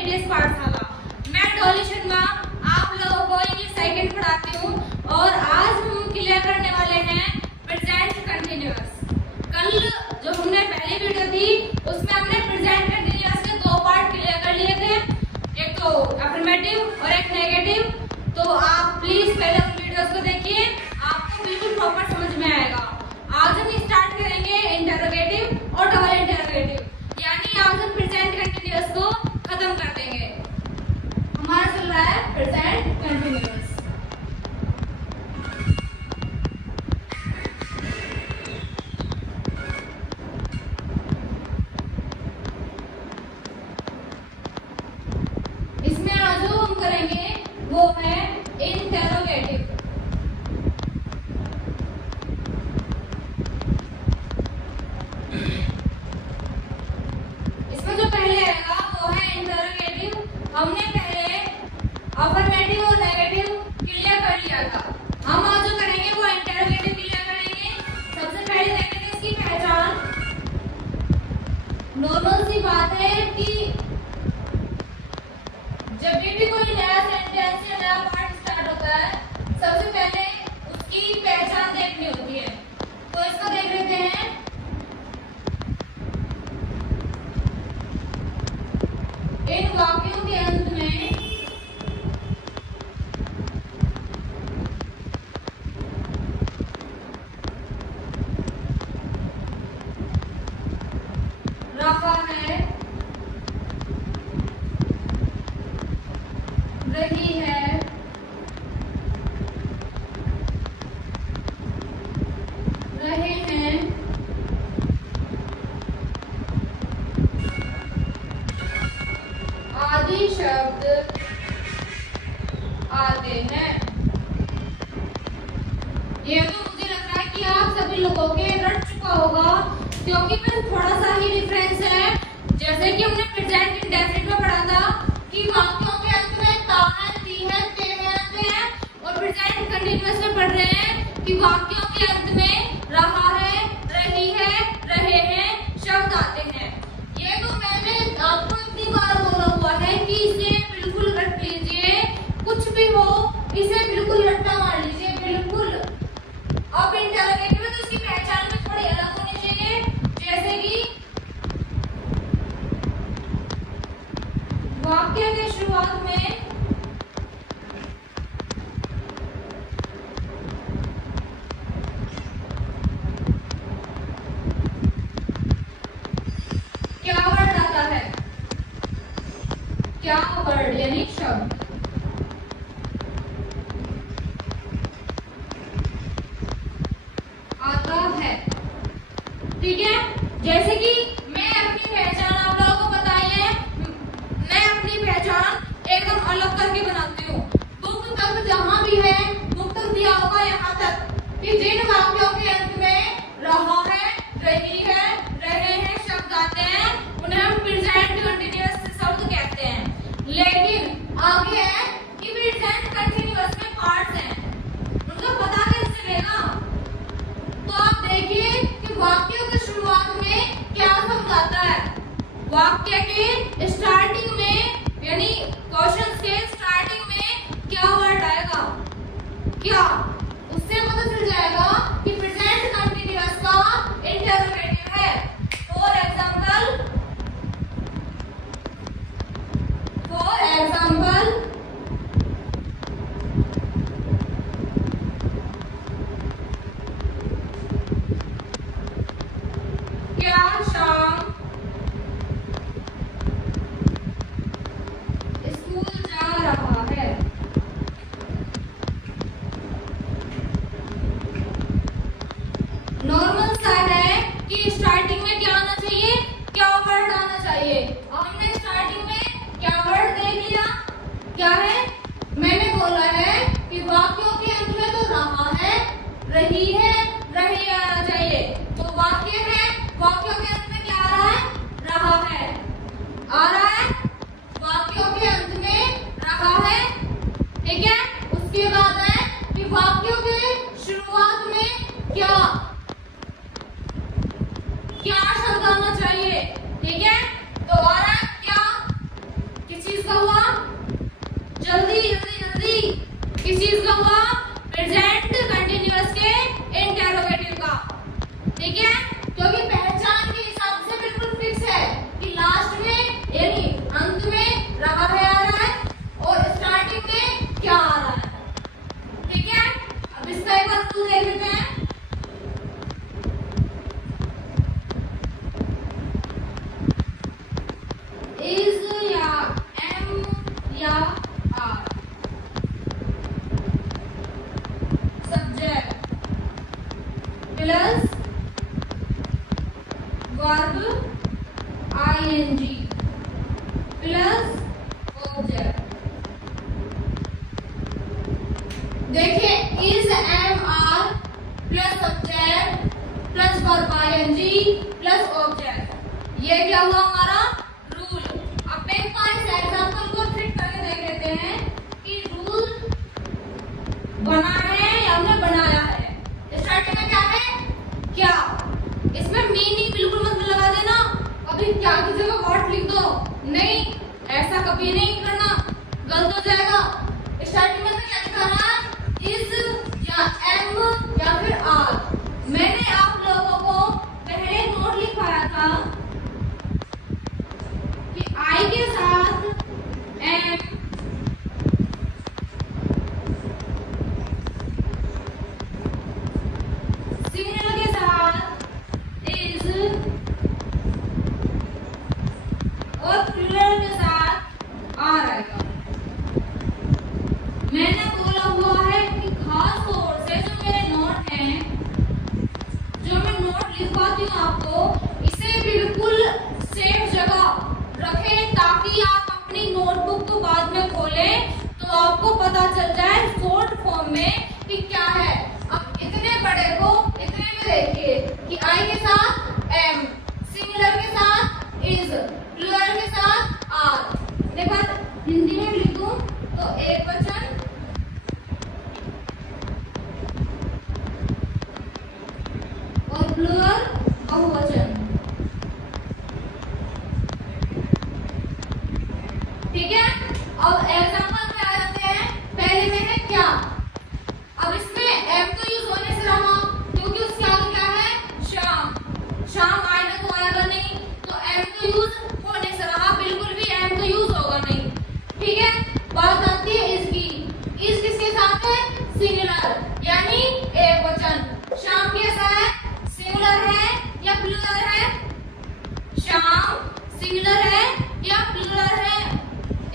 EDS पाठशाला। मैं डॉली शर्मा आप लोगों को इंग्लिश सेकंड पढ़ाती हूँ और आज हम क्लियर करने वाले हैं प्रेजेंट कंटिन्यूअस। कल जो हमने पहली वीडियो थी उसमें हमने प्रेजेंट कंटिन्यूअस के दो पार्ट क्लियर कर लिए थे, एक तो अफर्मेटिव और एक नेगेटिव। तो आप प्लीज पहले उन वीडियोस को देखिए, आपको बिल्कुल प्रॉपर समझ में आएगा। आज हम स्टार्ट करेंगे इंटरोगेटिव और डबल इंटरोगेटिव, यानी आज हम प्रेजेंट कंटिन्यूअस को खत्म कर देंगे। हमारा चल रहा है प्रेजेंट कंटिन्यूअस। इसमें आज जो हम करेंगे वो है इंटरोगेटिव। इसमें जो पहले आएगा वो है इंटरोगेटिव। हमने पहले अफर्मेटिव और नेगेटिव क्लियर कर लिया था, हम आज जो करेंगे वो इंटरोगेटिव क्लियर करेंगे। सबसे पहले देखेंगे इसकी पहचान। नॉर्मल सी बात है कि जब भी कोई नया सेंटेंस या नया पार्ट स्टार्ट होता है सबसे पहले उसकी पहचान देखनी होती है। तो इसको देख लेते हैं। इन वाक्यों के अंत में रहा है, रही है, रहे हैं, आदि शब्द आते हैं। ये तो मुझे लग रहा है कि आप सभी लोगों के रट चुका होगा, क्योंकि बस थोड़ा सा ही डिफरेंस है। जैसे कि हमने प्रेजेंट इंडेफिनिट में पढ़ा था कि वाक्यों के अंत में ता है, ती है, ते है, रहते हैं, और प्रेजेंट कंटिन्यूअस में पढ़ रहे हैं कि वाक्यों के अंत में रहा है, रही है, रहे हैं शब्द आते हैं। ये तो मैंने आपको इतनी बार बोला हुआ है कि इसे बिल्कुल रट लीजिए, कुछ भी हो इसे बिल्कुल रट्टा मार लीजिए, बिल्कुल। अब इंटरोगेटिव में तो उसकी पहचान में थोड़ी अलग होनी चाहिए, जैसे कि वाक्य के शुरुआत में क्या वर्ड आता है, क्या वर्ड यानी शब्द आता है। ठीक है, जैसे कि मैं अपनी पहचान आप लोगों को बताई है, मैं अपनी पहचान एकदम अलग करके बनाती हूँ। बुक तक जहां भी है बुक तक दिया होगा यहाँ तक कि जिन वाक्यों के अंत में रहा है, रही है, रहे हैं शब्द आते हैं उन्हें हम प्रेजेंट कंटिन्यूअस शब्द कहते हैं। लेकिन आगे है कि प्रेजेंट कंटिन्यूअस में पार्ट्स हैं, उनका पता कैसे चलेगा? तो आप देखिए कि वाक्यों की शुरुआत में क्या शब्द आता है। वाक्य के स्टार्टिंग में यानी क्वेश्चन के स्टार्टिंग में क्या वर्ड आएगा, क्या उससे पता चल जाएगा कि प्रेजेंट कंटिन्यूअस का इंटरोगेटिव है। फॉर एग्जांपल क्या शाम स्कूल जा रहा है। नॉर्मल सा है कि स्टार्टिंग में क्या आना चाहिए, क्या वर्ड आना चाहिए। हमने स्टार्टिंग में क्या वर्ड देख लिया, क्या है, मैंने बोला है कि वाक्यों के अंत में तो रहा है, रही है, रहे आना चाहिए। तो वाक्य है, वाक्यों के अंत में क्या आ रहा है, रहा है आ रहा है, वाक्यों के अंत में रहा है। ठीक है, उसके बाद है कि वाक्यों के शुरुआत में क्या क्या शब्द आना चाहिए। ठीक है, दोबारा क्या किस चीज किस चीज का हुआ? प्रेजेंट कंटिन्यूअस के इंटेरोगेटिव का। ठीक है, क्योंकि पहचान के हिसाब से बिल्कुल फिक्स है कि लास्ट में यानी अंत में रहा है आ रहा है और स्टार्टिंग में क्या आ रहा है। ठीक है, अब इसका एक बार टू देख लेते हैं। इज या एम या are, subject plus verb ING plus object. देखिए is am are plus subject plus verb ING plus object, ये क्या हुआ हमारा रूल। अब एक बार इस एग्जांपल को फिट करके देख लेते हैं कि रूल बना है या हमने बनाया है। स्टार्टिंग में क्या है? क्या। इसमें मीनिंग बिल्कुल मत लगा देना, अभी क्या की जगह व्हाट लिख दो, नहीं, ऐसा कभी नहीं करना, गलत हो जाएगा। स्टार्टिंग में क्या लिखा है? इज या एम या फिर आर। मैंने आप लोगों को पहले नोट लिखवाया था कि आई के साथ एम, सिंगल के साथ इज और प्लूरल के साथ आर आएगा। मैंने बोला हुआ है कि खास तौर से जो मेरे नोट हैं, जो मैं नोट लिखवाती हूँ आपको, इसे बिल्कुल सेफ जगह रखें ताकि आप अपनी नोटबुक को बाद में खोलें तो आपको पता चल जाए शॉर्ट फॉर्म में कि क्या है। अब इतने बड़े को इतने में देखिए कि आई के साथ एम, सिंगुलर के साथ इज, प्लूरल के साथ आर। देखो हिंदी में लिख दूं तो एक वचन और प्लूरल बहुवचन। ठीक है, अब एग्जांपल में आ जाते हैं। पहले में है क्या। अब इसमें एम तो यूज होने से रहा क्योंकि उसके आगे क्या है? शाम। शाम आएगा तो आएगा नहीं, तो एम तो यूज होने से रहा, बिल्कुल भी एम तो यूज होगा नहीं। ठीक है, बात आती है इज की। इज किसके साथ है? सिंगुलर यानी एक वचन। शाम कैसा है? सिंगुलर है या प्लूरल है? शाम सिंगुलर है या प्लूरल है?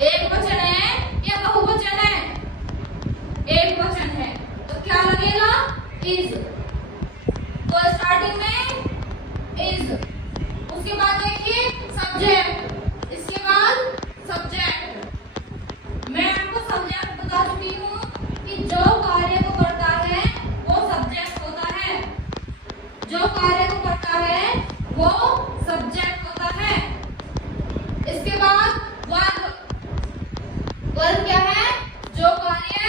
एक वचन है या बहुवचन है? एक वचन है, तो क्या लगेगा? इज। तो स्टार्टिंग में इज, उसके बाद देखिए सब्जेक्ट, इसके बाद सब्जेक्ट। मैं आपको सब्जेक्ट बता चुकी हूँ कि जो कार्य को करता है वो सब्जेक्ट होता है, जो कार्य को करता है वो सब्जेक्ट होता है। इसके बाद वर्ब। वर्ब क्या है? जो कार्य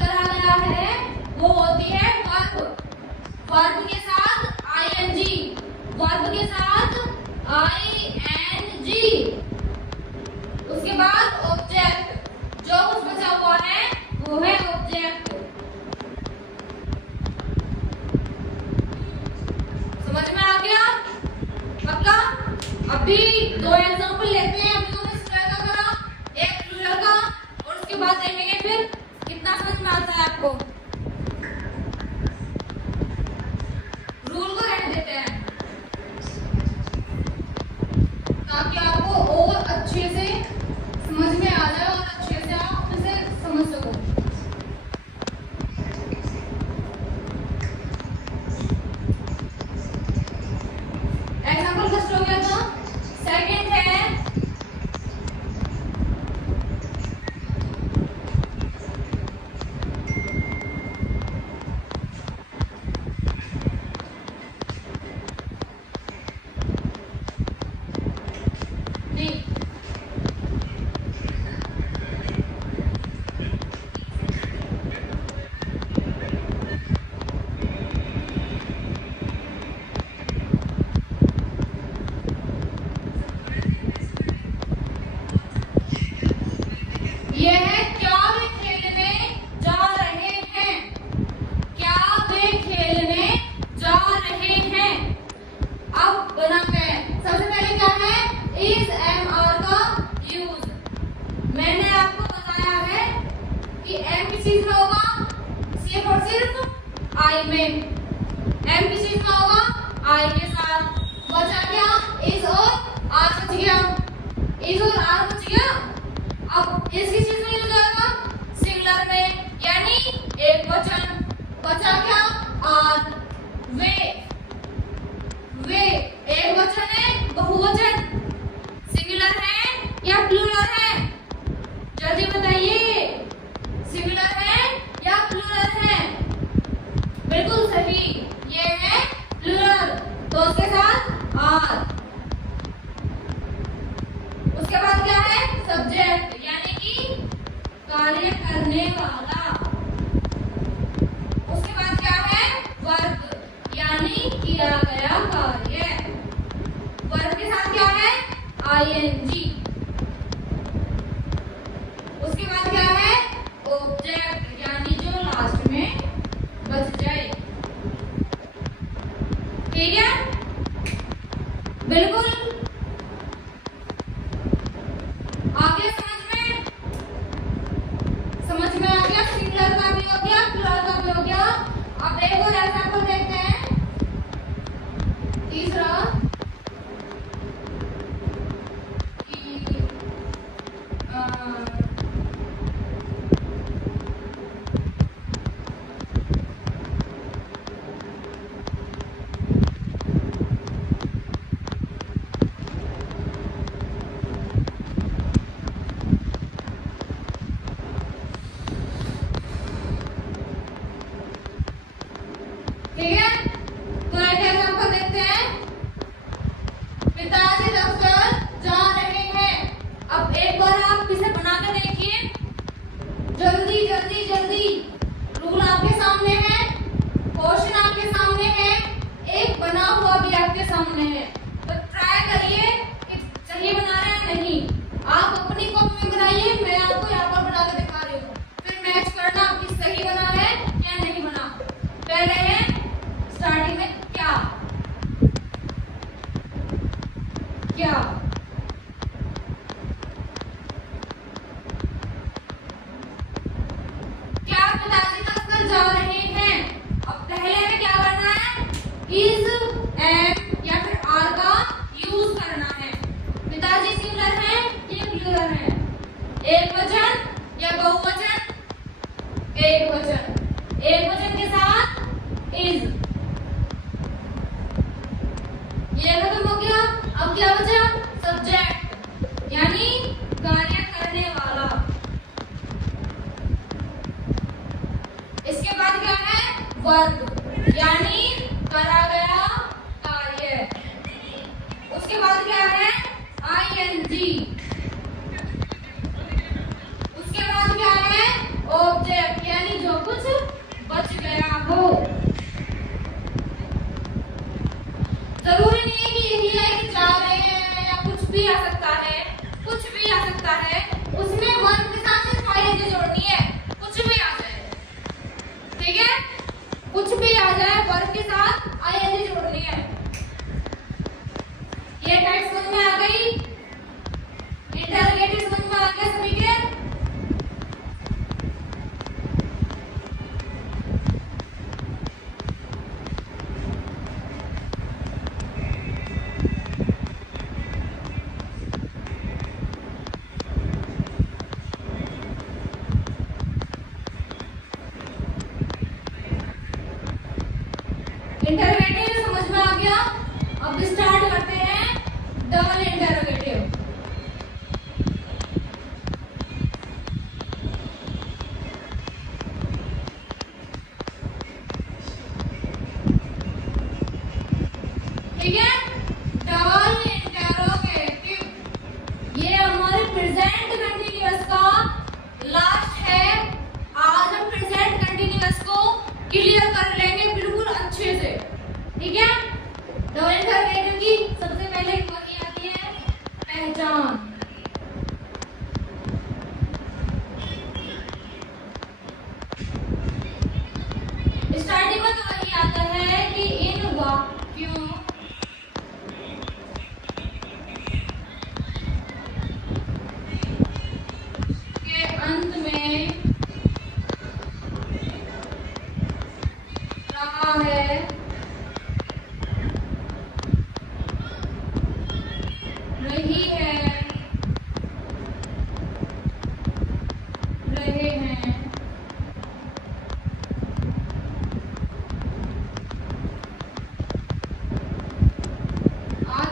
करा गया है वो होती है वर्ब। वर्ब के साथ आईएनजी, वर्ब के साथ आईएनजी। उसके बाद ऑब्जेक्ट, जो कुछ बचा हुआ है वो है ऑब्जेक्ट। समझ में आ गया? पक्का? अभी दो एग्जांपल लेते हैं। अभी तो स्क्वायर का करा, एक प्लूरल का, और उसके बाद देखेंगे फिर कितना समझ में आता है आपको। रूल को रहने देते हैं ताकि आपको और अच्छे से समझ में आ जाए और अच्छे से आप उसे समझ सको। एग्जाम्पल फर्स्ट हो गया था। सेकंड है इज और आर बच गया। अब इसकी चीज में हो जाएगा सिंगुलर में, यानी एक वचन। बचा क्या? आर। वे एक वचन है, बहुवचन, सिंगुलर है या प्लूरल है? जल्दी बताइए, सिंगुलर है या प्लूरल है? बिल्कुल सही, ये है प्लूरल, तो उसके साथ आर। उसके बाद क्या है? सब्जेक्ट, यानी कि कार्य करने वाला। उसके बाद क्या है? वर्ब, यानी किया गया कार्य। वर्ब के साथ क्या है? आईएनजी। उसके बाद क्या है? ऑब्जेक्ट, यानी जो लास्ट में बच जाए। ठीक है, बिल्कुल आगे समझ में आ गया। सिंगुलर का भी हो गया, प्लूरल का भी हो गया। अब एक और एग्जांपल देखते हैं, तीसरा ठीक है, तो एक एग्जांपल देखते हैं। पिताजी दफ्तर जा रहे हैं। अब एक बार आप इसे बना के देखिए, जल्दी जल्दी जल्दी। रूल आपके सामने है, क्वेश्चन आपके सामने है, एक बना हुआ भी आपके सामने है, तो ट्राई करिए कि सही बना रहे हैं नहीं। आप अपनी कॉपी में बनाइए, मैं आपको यहाँ पर बना के दिखा रही हूँ, फिर मैच करना कि सही बना है या नहीं बना। पहले है स्टार्टिंग में क्या क्या क्या पिताजी दफ्तर जा रहे हैं। अब पहले में क्या करना है? इज, एम या फिर आर का यूज करना है। पिताजी सिंगुलर है या प्लूरल है? एक वचन या बहुवचन? एक वचन। एक वचन के साथ इज, ये खत्म हो गया। अब क्या बचा? सब्जेक्ट, यानी कार्य करने वाला। इसके बाद क्या है? वर्ब, यानी करा गया कार्य। उसके बाद क्या है? आईएनजी। उसके बाद क्या है? ऑब्जेक्ट, यानी जो कुछ बच गया हो। जरूरी नहीं है कि यही है कि जा रहे हैं, या कुछ भी आ सकता है, कुछ भी आ सकता है। उसमें वर्ब के साथ सिर्फ आईएनजी जोड़नी है, कुछ भी आ जाए। ठीक है, कुछ भी आ जाए, वर्ब के साथ आईएनजी जोड़नी है। ये टाइप समझ में आ गई? इंटरोगेटिव समझ में आ गया सभी के? इंटरोगेटिव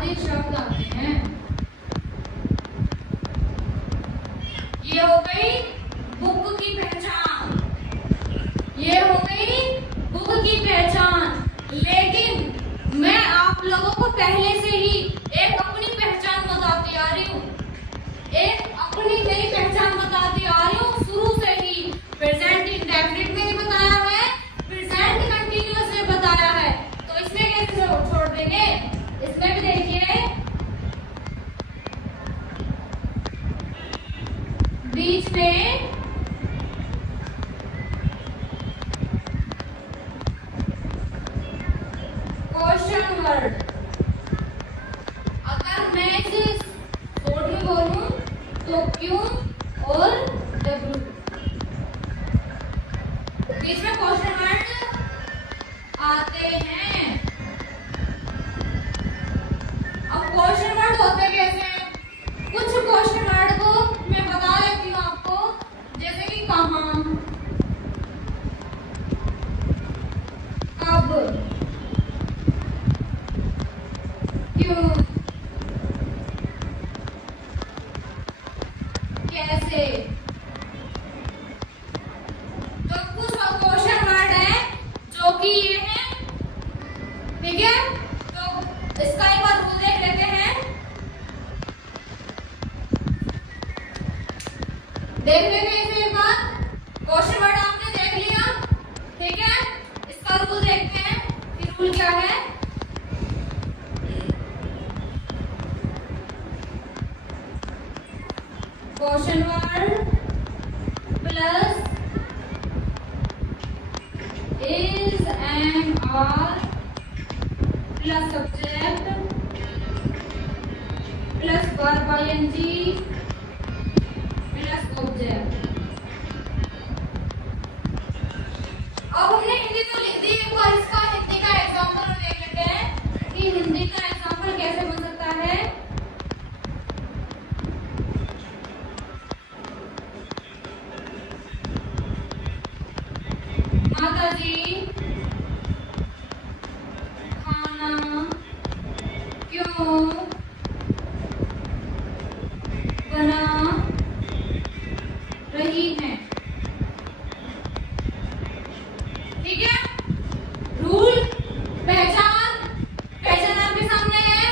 आदि शब्द आते हैं। ये हो गई बुक की पहचान, ये हो गई बुक की पहचान। लेकिन मैं आप लोगों को पहले से ही एक अपनी पहचान बताती आ रही हूँ, एक अपनी नई पहचान बताती आ रही हूँ शुरू से ही। प्रेजेंट इंडेफिनिट में भी बताया है, प्रेजेंट कंटीन्यूअस में बताया है, तो इसमें कैसे छोड़ देंगे? इसमें भी देखिए बीच में क्वेश्चन वर्ड। अगर मैं इसे शॉर्ट में बोलूं तो क्यों और डब्ल्यू, बीच में क्वेश्चन वर्ड आते हैं। अब क्वेश्चन वर्ड होते कैसे हैं? कुछ क्वेश्चन वर्ड को मैं बता देती हूँ आपको, जैसे कि कहाँ, कब, क्यों, कैसे। तो कुछ क्वेश्चन वर्ड है जो कि ये है, ठीक है। तो इसका एक बार रूल देख लेते हैं, देख लेते हैं इसे एक बार। क्वेश्चन वर्ड आपने देख लिया, ठीक है। इसका रूल देखते हैं कि रूल क्या है। Question word plus is am are plus subject plus verb ing plus object. अब हमने हिंदी तो लिख दी, एक बार इसका हिंदी का एग्जांपल देख लेते हैं कि हिंदी का एग्जांपल कैसे बन सकता है। माता जी खाना क्यों बना रही है, ठीक है। रूल पहचान, पहचान आपके सामने है,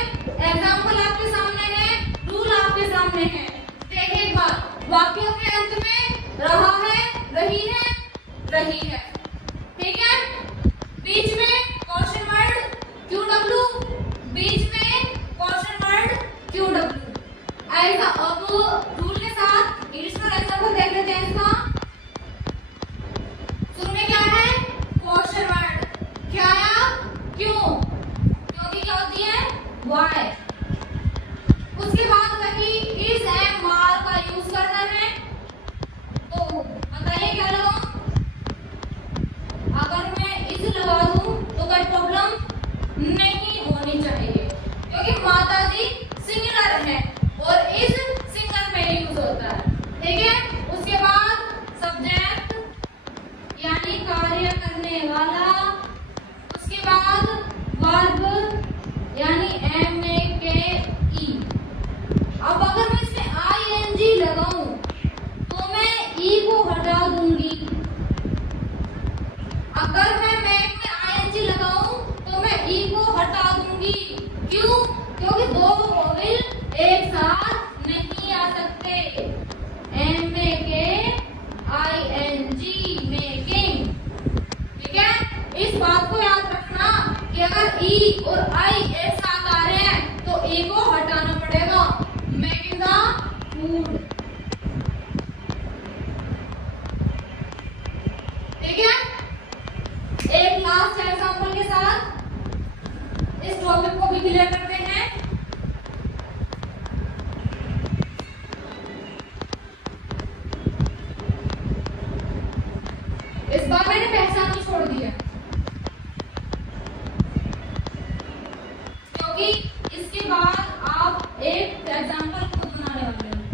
एग्जाम्पल आपके सामने है, रूल आपके सामने है। देखिए एक बार, वाक्यों के अंत में रहा है, रही है, रही है, ठीक है। बीच में क्वेश्चन वर्ड क्यू डब्ल्यू, बीच में क्वेश्चन वर्ड क्यू डब्ल्यू। ऐसा अब रूल के साथ इंग्लिश में एग्जांपल देख लेते हैं इसका। शुरू में क्या है? क्वेश्चन वर्ड, क्या आया? क्यों, क्योंकि क्या होती है? व्हाई। उसके बाद वही इज एम आर का यूज करना है। तो बताइए क्या लगाऊं? अगर मैं इज लगा दूं तो कोई प्रॉब्लम नहीं होनी चाहिए, क्योंकि माता जी सिंगुलर है और इज सिंगल में यूज होता है, ठीक है। उसके बाद सब्जेक्ट यानी कार्य करने वाला, उसके बाद वर्ब यानी एम ए के ई। अब अगर मैं इसमें आई एन जी लगाऊं तो मैं ई को हटा दूंगी। अगर मैं मैक में आईएनजी लगाऊं तो मैं ई को हटा दूंगी। क्यों? क्योंकि दो वोवेल एक साथ नहीं आ सकते। एम ए के आई एन जी मेकिंग, ठीक है। इस बात को याद रखना कि अगर ई और आई एक साथ आ रहे हैं तो ई को हटाना पड़ेगा। मेकिंग द फूड, ठीक है। एक लास्ट एग्जांपल के साथ इस टॉपिक को भी क्लियर करते हैं। इस बार मैंने पहचान को छोड़ दिया, क्योंकि इसके बाद आप एक एग्जांपल खुद बनाने वाले हो।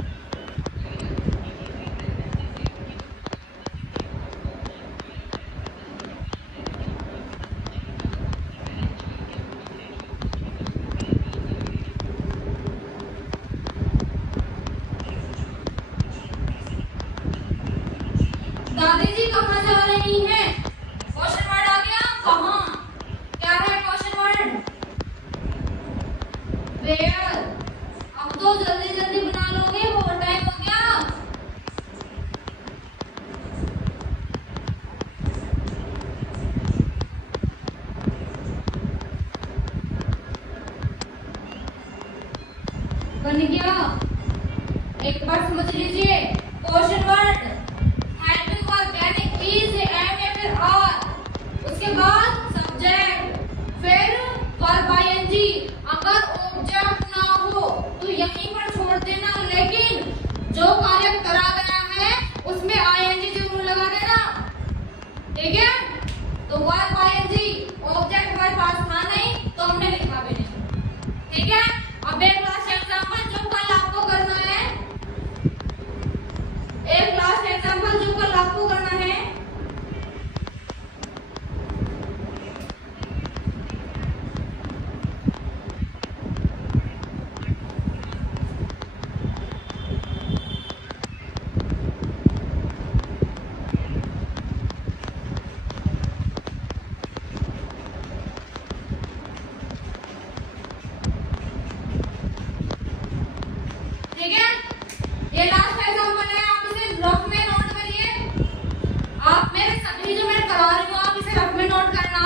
वेयर। अब तो जल्दी जल्दी बना लोगे, बहुत टाइम हो गया। बन गया। एक बार समझ लीजिए, क्वेश्चन वर्ड हेल्पिंग वर्ब यानी इज, एम या फिर आर, उसके बाद सब्जेक्ट, फिर वर्ब आईएनजी। अगर ऑब्जेक्ट ना हो तो यहीं पर छोड़ देना, लेकिन जो कार्य करा गया है उसमें आईएनजी जरूर लगा देना, ठीक है। तो वर्ब आईएनजी, ऑब्जेक्ट हमारे पास था नहीं तो हमने लिखा भी नहीं, ठीक है। अब एक लास्ट एग्जांपल जो कल आपको करना है, एक लास्ट एग्जांपल जो कल आपको करना है। ठीक है, ये लास्ट एग्जांपल है, आप इसे रफ में नोट करिए। आप मेरे सभी जो मैं करा रही हूँ आप इसे रफ में नोट करना।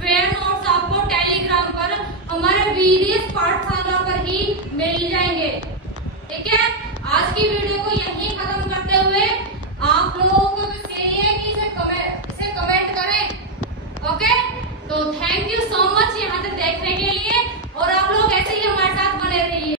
फेयर नोट्स आपको टेलीग्राम पर हमारे वीडियोस पाठशाला पर ही मिल जाएंगे, ठीक है। आज की वीडियो को यहीं खत्म करते हुए आप लोगों को बस यही है कि इसे कमेंट करें, ओके। तो थैंक यू सो मच यहाँ तक देखने के लिए, और आप लोग